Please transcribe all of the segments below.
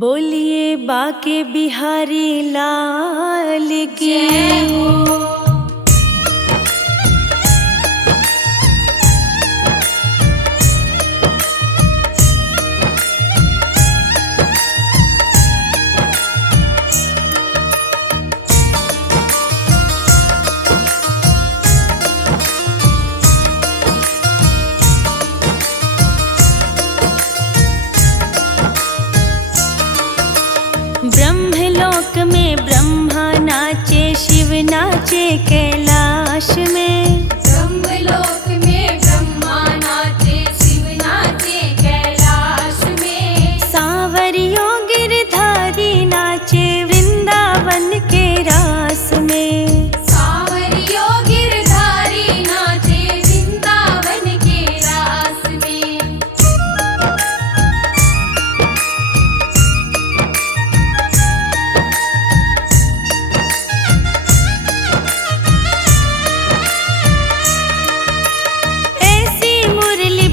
बोलिए बाके बिहारी लाल की। ब्रह्मलोक में ब्रह्मा नाचे, शिव नाचे कैलाश में। ब्रह्मलोक में ब्रह्मा नाचे, शिव नाचे कैलाश में। सांवरियों गिरधारी नाचे वृंदावन के रास में। सांवरियों गिरधारी नाचे वृंदावन के रास में।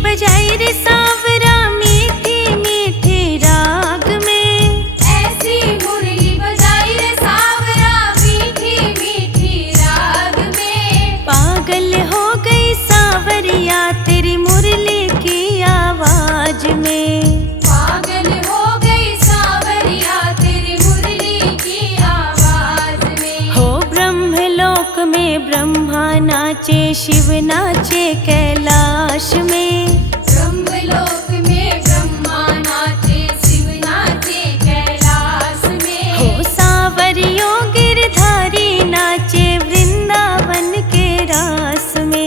बजाई रे सांवरा मीठी मीठी राग में। ऐसी मुरली बजाई रे सांवरा मीठी मीठी राग में। पागल हो गई सांवरिया तेरी मुरली की आवाज में। पागल हो गई सांवरिया तेरी मुरली की आवाज में। हो ब्रह्मलोक में ब्रह्मा नाचे, शिव नाचे कैलाश में। ब्रह्मलोक में ब्रह्मा नाचे, शिव नाचे कैलाश में। हो सांवरियों गिरधारी नाचे वृंदावन के रास में।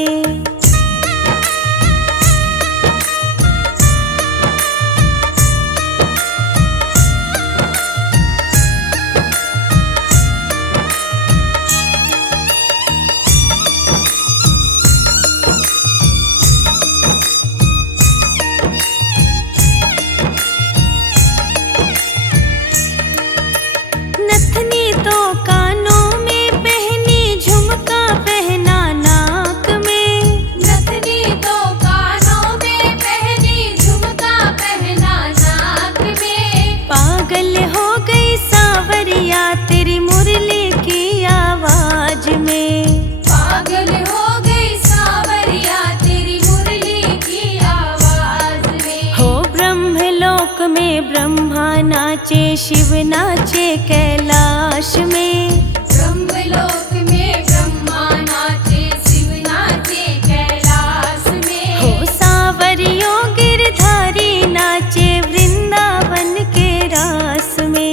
नथनी तो कानों में पहनी, झुमका पहना नाक में। नथनी तो कानों में पहनी, झुमका पहना नाक में। पागल हो गई सांवरिया तेरी मुरली की आवाज में। पागल हो गई सांवरिया तेरी मुरली की आवाज में। हो ब्रह्मलोक में ब्रह्मा नाचे, शिव नाचे कैलाश में। ब्रह्मलोक में ब्रह्मा नाचे, शिव नाचे कैलाश में। हो सांवरियों गिरधारी नाचे वृंदावन के रास में।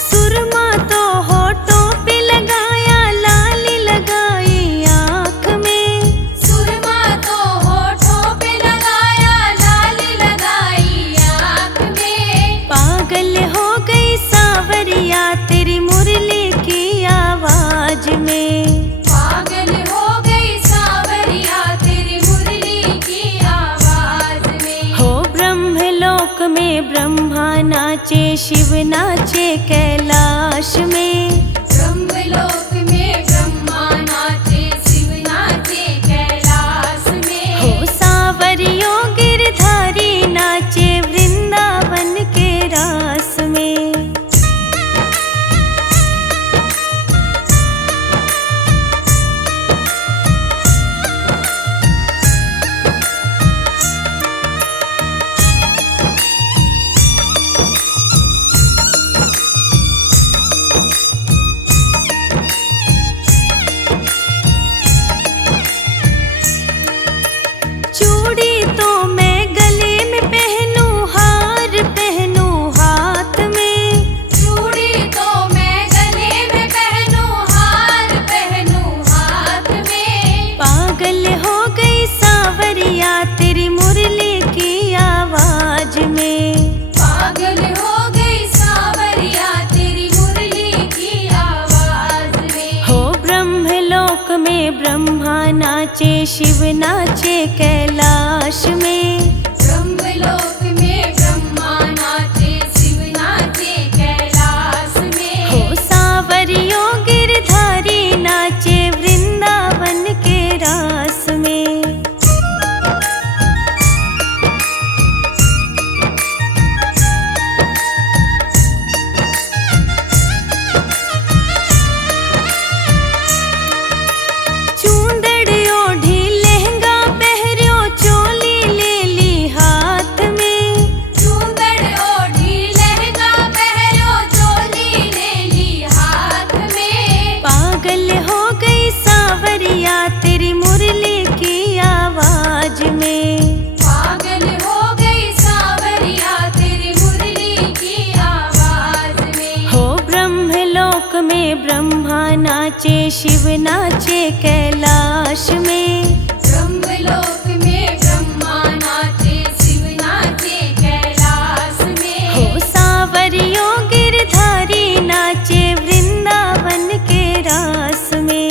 सुरमा तो होठों पे लगाया, लाली लगाई आँख में। सुरमा तो होठों पे लगाया, लाली लगाई आँख में। पागल हो गई सांवरिया तेरी मुरली की आवाज में। पागल हो गई सांवरिया तेरी मुरली की आवाज में। हो ब्रह्मलोक में ब्रह्मा नाचे, शिव नाचे कैलाश में। ब्रह्मलोक में ब्रह्मा नाचे, शिव नाचे कैलाश में। हो सांवरियों गिरधारी नाचे वृंदावन के रास में। चूड़ी तो मैं गले में पहनूं, हार पहनूं हाथ में। चूड़ी तो मैं गले में पहनूं, हार पहनूं हाथ में। पागल हो गई सांवरिया तेरी मुरली की आवाज में। पागल हो गई सांवरिया तेरी मुरली की आवाज में। हो ब्रह्मलोक में ब्रह्मा नाचे, शिव नाचे कैलाश में। ब्रह्मलोक में ब्रह्मा नाचे, शिव नाचे कैलाश में। हो सांवरियों नाचे शिव नाचे कैलाश में। ब्रह्मलोक में ब्रह्मा नाचे शिव नाचे कैलाश में। हो सावरियों गिरधारी नाचे वृंदावन के रास में।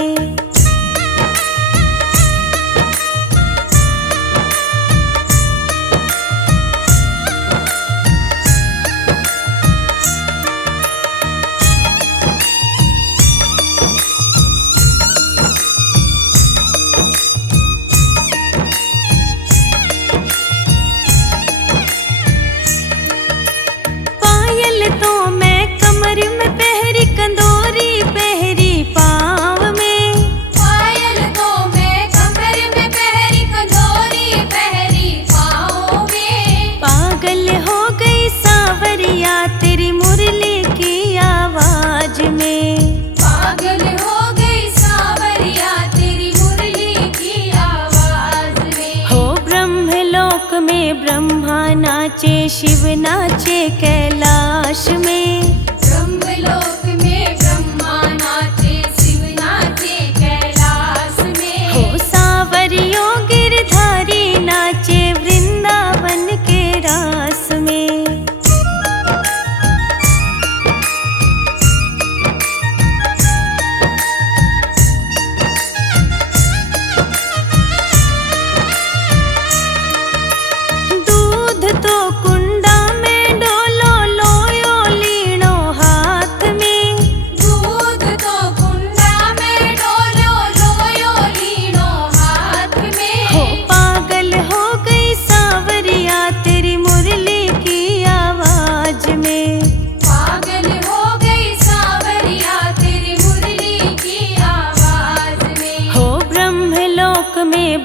ब्रह्मा नाचे शिव नाचे कैलाश में। ब्रह्मलोक में ब्रह्मा नाचे शिव नाचे कैलाश में। हो सावरियों गिरधारी नाचे वृंदावन के रास में।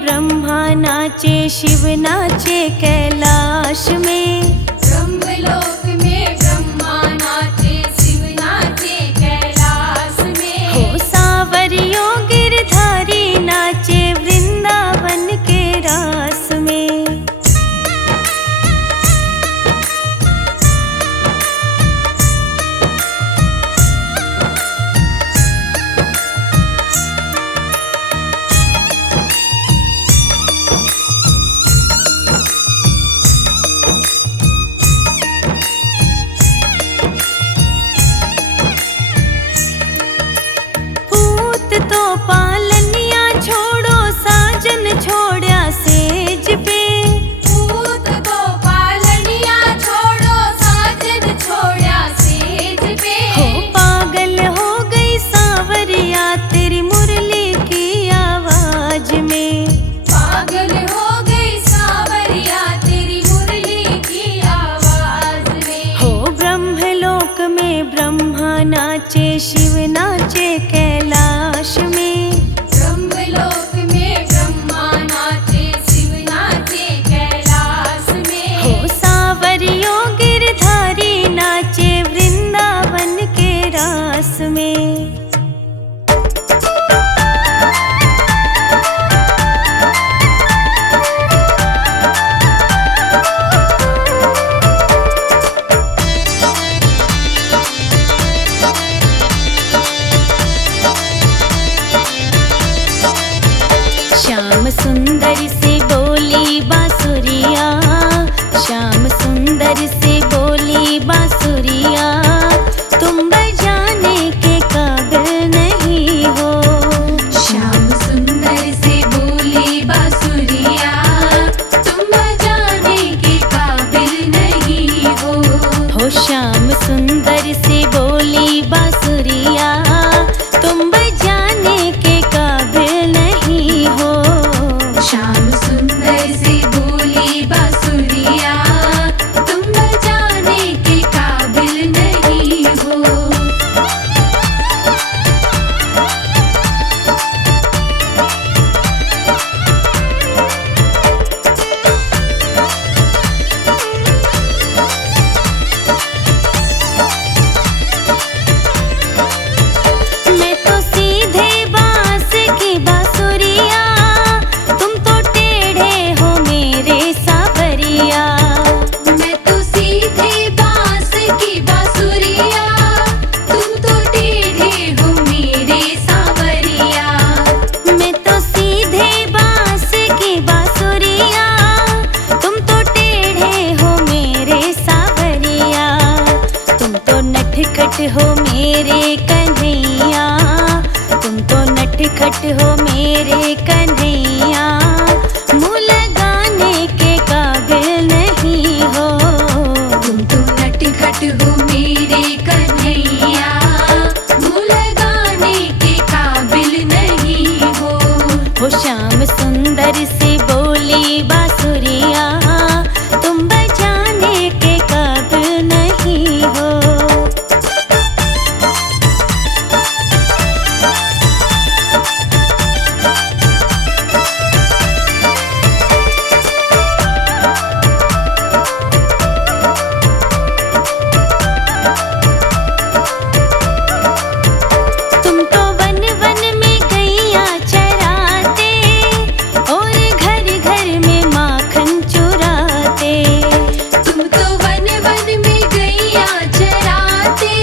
ब्रह्मा नाचे शिव नाचे कैलाश में। ब्रह्मलोक में ब्रह्मा नाचे शिव नाचे कैलाश में। हो सावरियों गिरधारी नाचे वृंदावन के रास में। तो पालनिया छोड़ो साजन छोड़ा सेज पे। पूत तो पालनिया छोड़ो साजन छोड़ा सेज पे। हो पागल हो गई सांवरिया तेरी मुरली की आवाज में। पागल हो गई सांवरिया तेरी मुरली की आवाज में। हो ब्रह्मलोक में ब्रह्मा नाचे शिव नाचे कैलाश में। ब्रह्मलोक में ब्रह्मा नाचे शिव नाचे कैलाश में। हो सावरियों गिरधारी नाचे वृंदावन के रास में। श्याम सुंदर से बोली बांसुरिया। श्याम सुंदर से बोली बांसुरिया। तुम बजाने के काबिल नहीं हो। श्याम सुंदर से बोली बांसुरिया। तुम बजाने के काबिल नहीं हो। हो श्याम सुंदर से बोली बांसुरिया। तुम बजाने के काबिल नहीं हो। श्याम सुंदर से बोली बांसुरिया। तुम बजाने के काबिल नहीं हो। नट हो मेरे कन्हैया, मुँह लगाने के काबिल नहीं हो। तुम तो नटखट हो मेरे कन्हैया, मुँह लगाने के काबिल नहीं हो। श्याम सुंदर से बोली बांसुरिया, तुम बजाने के काबिल नहीं हो। तुम तो वन वन में गैया चराते और घर घर में माखन चुराते। तुम तो वन वन में गैया चराते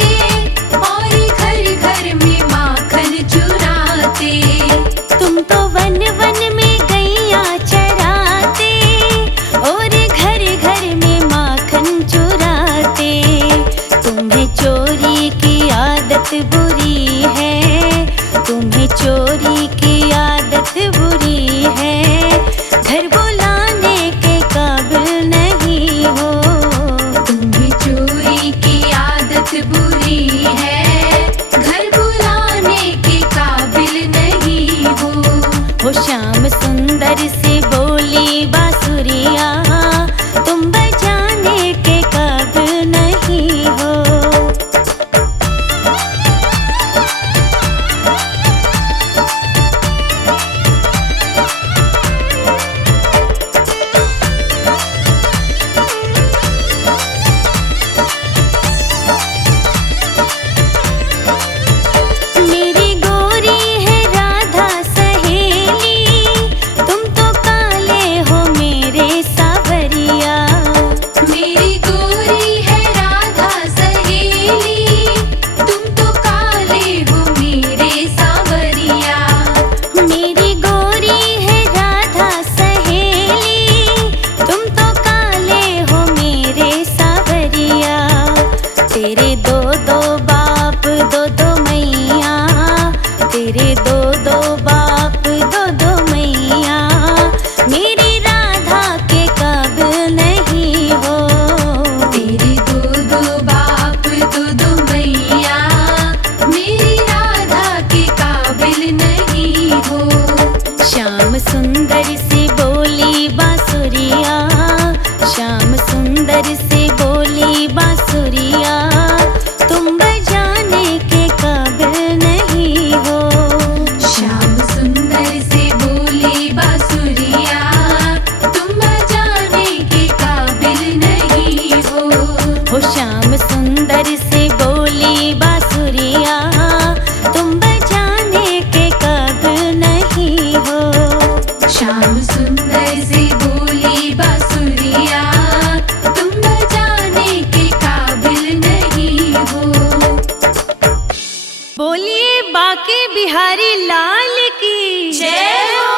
और घर घर में माखन चुराते। तुम तो वन वन में गैया चराते और घर घर में माखन चुराते। तुम्हें चोरी की आदत बुरी है, तुम्हें चोरी की आदत बुरी है, घर बुलाने के काबिल नहीं हो। तुम्हें चोरी की आदत बुरी है, घर बुलाने के काबिल नहीं हो। श्याम सुंदर से बोली बांसुरिया, तुम बजाने के काबिल नहीं हो। मेरी गोरी है राधा सहेली, तुम तो काले हो मेरे सावरिया। मेरी गोरी है राधा सहेली, तुम तो काले हो मेरे सावरिया। मेरी गोरी है राधा सहेली, तुम तो काले हो मेरे सावरिया। तेरे दो दो बाप दो दो मैया, तेरे दो दो बाप दो दो मैया, मेरी राधा के काबिल नहीं हो। तेरे दो दो बाप दो दो मैया, मेरी राधा के काबिल नहीं हो। श्याम सुंदर से बोली बांसुरिया, श्याम सुंदर से बोली बांसुरिया, तुम बजाने के काबिल नहीं हो। श्याम सुंदर से बोली बांसुरिया, तुम बजाने के काबिल नहीं हो। श्याम सुंदर से बोली बांसुरिया, तुम बजाने के काबिल नहीं हो। श्याम सुंदर से बोली बांसुरिया, तुम बजाने के काबिल नहीं हो। बोलिए बाके बिहारी लाल की जय हो।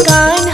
कान